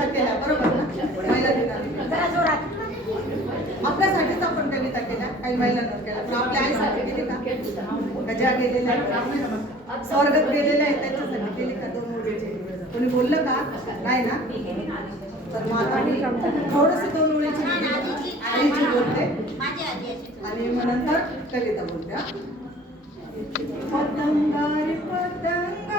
कविता केल्या बरोबर ना? महिला दिनानिमित्त आपल्यासाठीच आपण कविता केल्या, काही महिलांवर केल्या, पण आपल्या आईसाठी केली का? ज्या गेलेल्या स्वर्गात गेलेल्या आहेत त्याच्यासाठी केली का? 2 ओळीची कोणी बोललं का? नाही ना? तर मग आता मी थोडंसं 2 ओळीची आईची बोलते आणि मग नंतर कविता बोलते. पतंग रे पतंग